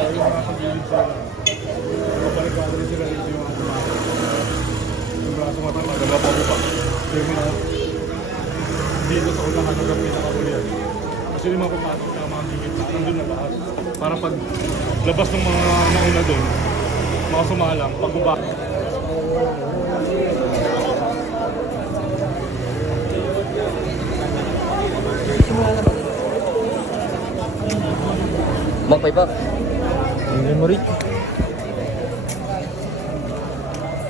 dahil nasa gilid sila lang. Kapalik-balik rin sila dito yung mga tumakot. Yung braso mata, magagawa ko pa. Yung mga dito sa unahan hanggang pinakakulian. Kasi yung mga papasok sa mga gigit na, nandun na lahat. Para pag labas ng mga nauna doon, mga sumalang, pagbaba. Magpay pa. Hindi mo rin.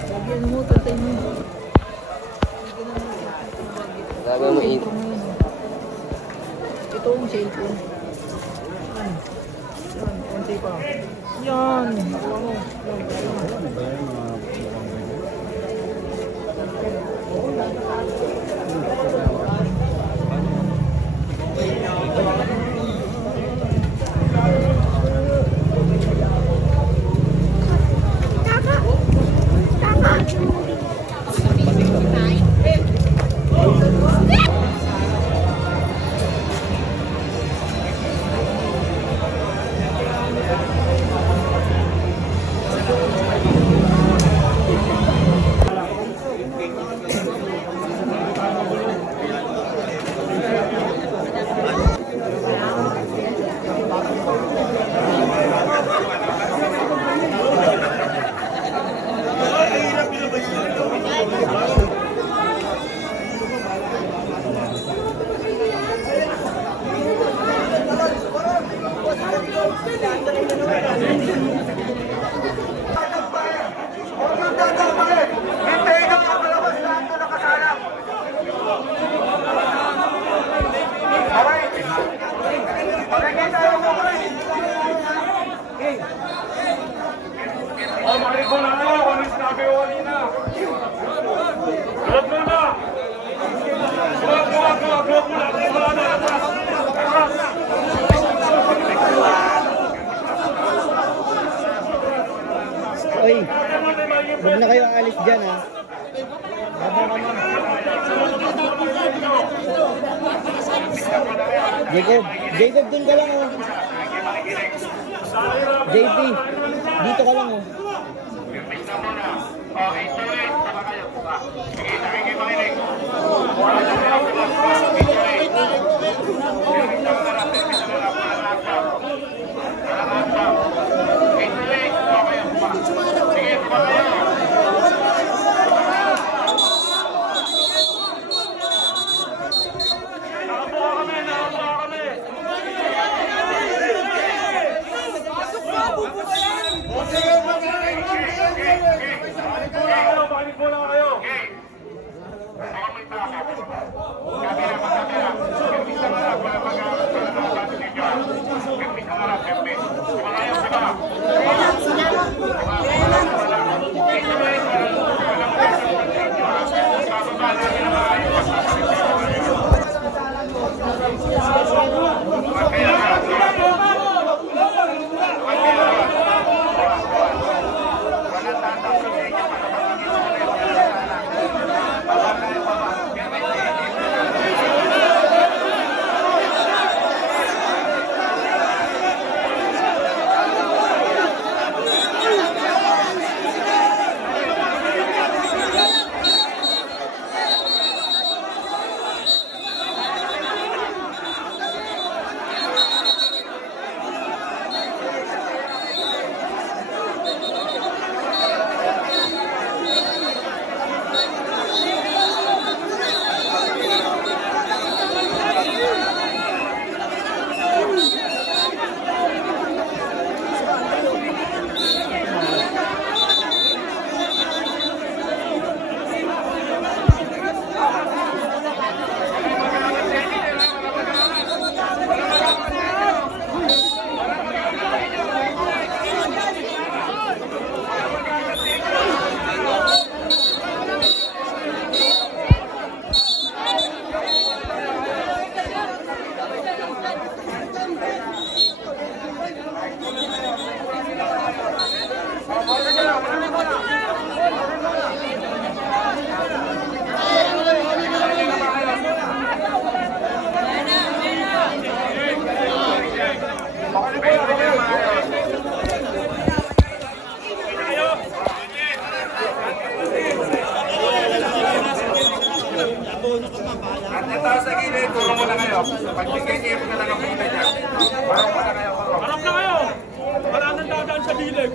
Lagyan mo, tatay mo. Sabi mo ito. Ito ang cellphone. Yan. Yan, konti pa. Yan. Nakuha mo. Oy, huwag na kayo alis dyan ha. Baba ka na. Jacob dun ka lang oh. JP, dito ka lang oh. Kamera,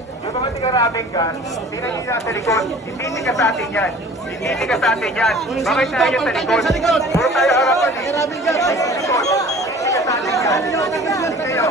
Yung mga tigarabing ka, sino yung nasa likod? Hindi tiga sa atin yan. Hindi tiga sa atin yan. Bakit tayo sa likod? Puro tayo harapan eh. Tigarabing ka. Hindi tiga sa atin yan. Kayo.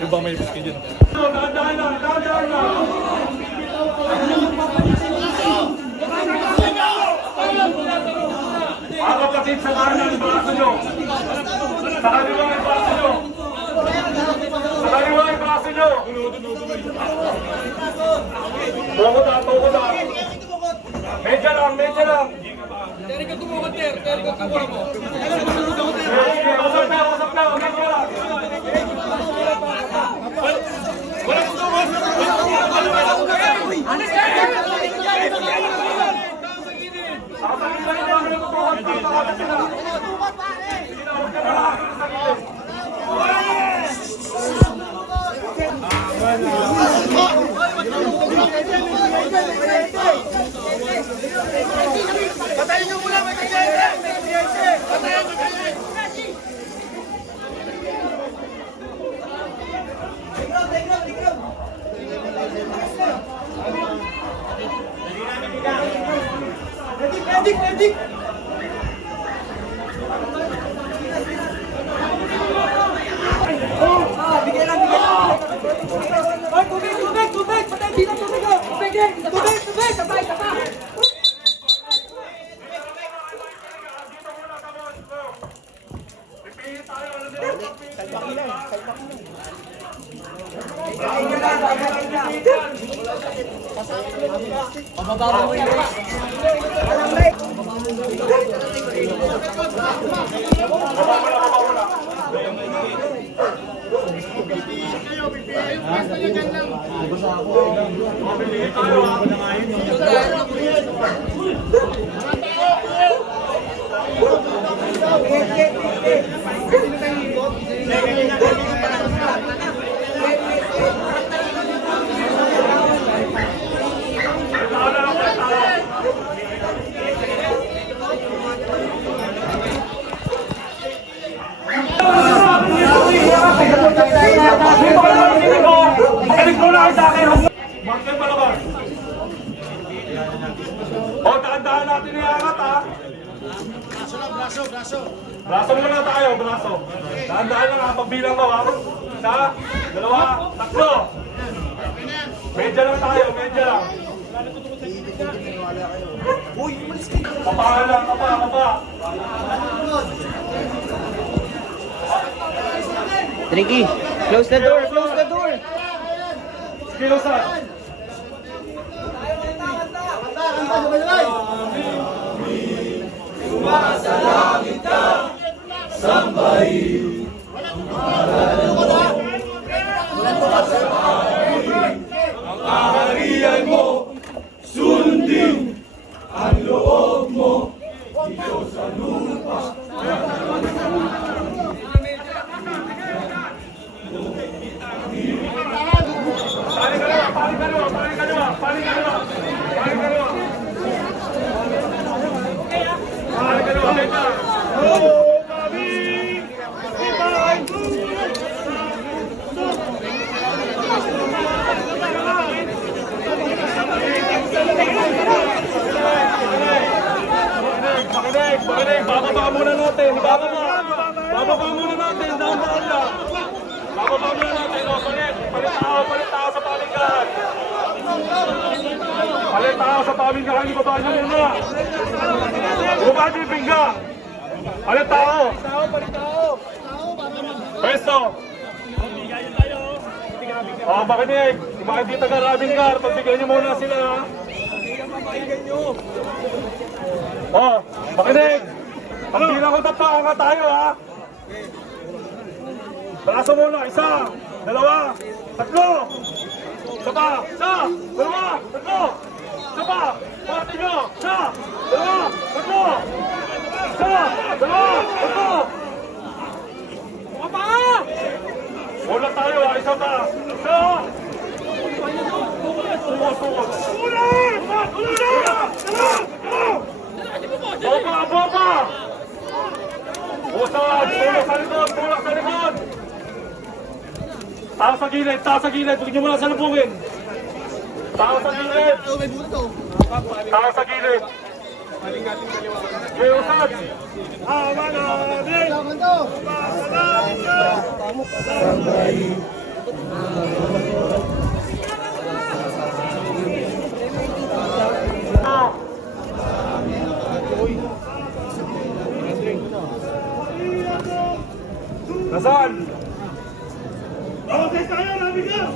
Yung ba may biskin dyan? Mga kapatid sa kanan, braso nyo. Sa kaliwa ang braso nyo. Sa kaliwa ang braso nyo. Tukot na, tukot na. Medya lang, medya lang. Teri ka tumukot, Ter. Teri ka tumukot mo. Usap na, usap na. Medya lang. Wala kong tumukot. Alis ka! Patayin nyo muna, may presidente! Patayin nyo kayo! Medic! Bigyan lang! Tubig! Patay dito, tubig! Tubig! Sabay! Bakit palabas? O, tandaan natin yung angat, ha? Braso muna tayo, braso. Tandaan lang, ha? Pagbilang ko, ha? Isa, dalawa, tatlo. Medya lang tayo, medya lang. Kapahan lang, kapa. Tricky, close the door! Kilosan. Kaharian mo, sundin muna natin. Bababa muna natin. Dahan-dahan lang. Bababa muna natin. O, palit tao sa palingahan. Palit tao sa palingahan. Ibaba niyo muna. Baba niyo yung pingga. Palit tao. Pwesto. O, makinig. Bakit di taga-rabing car? Pagbigyan niyo muna sila. O, makinig. Ang bilang ko tapa nga tayo, ha? Braso muna, isa, dalawa, tatlo. Isa pa, isa, dalawa, tatlo. Isa pa, pati nyo, isa, dalawa, tatlo. Isa, dalawa, tatlo. Mga pa! Wala tayo, ha? Isa pa, isa. Boba! Usad! Tulak sa likod! Tao sa gilid! Huwag niyo muna salubungin! Tao sa gilid! Tao sa gilid! Okay, usad! Nasaan? Jose tayo, nabigyan!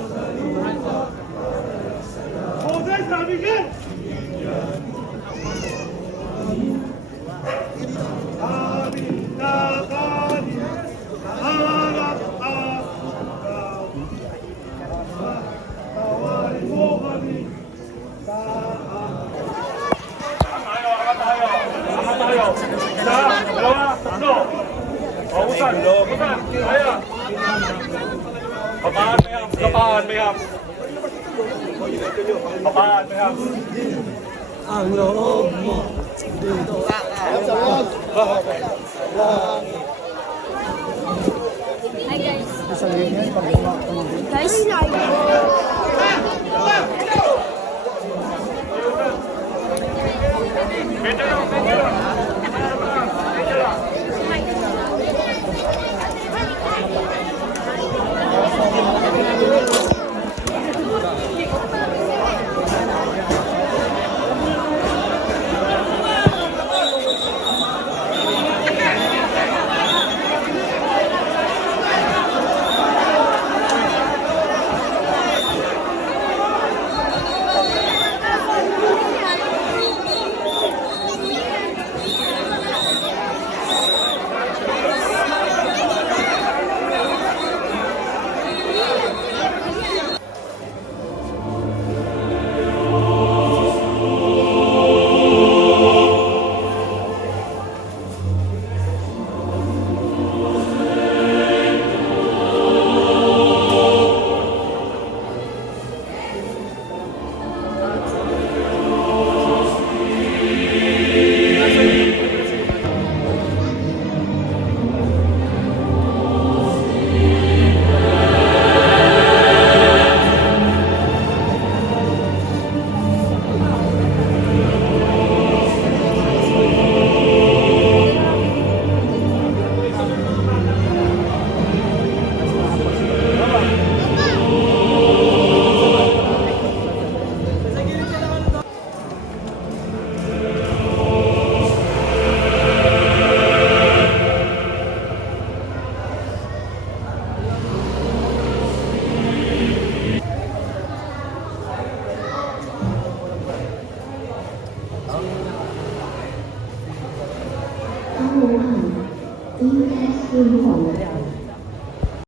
Jose, nabigyan! Isa, dalawa, tatlo. Usan, kaya. Papaan, mayam. Ang loob mo. Hi guys. Guys.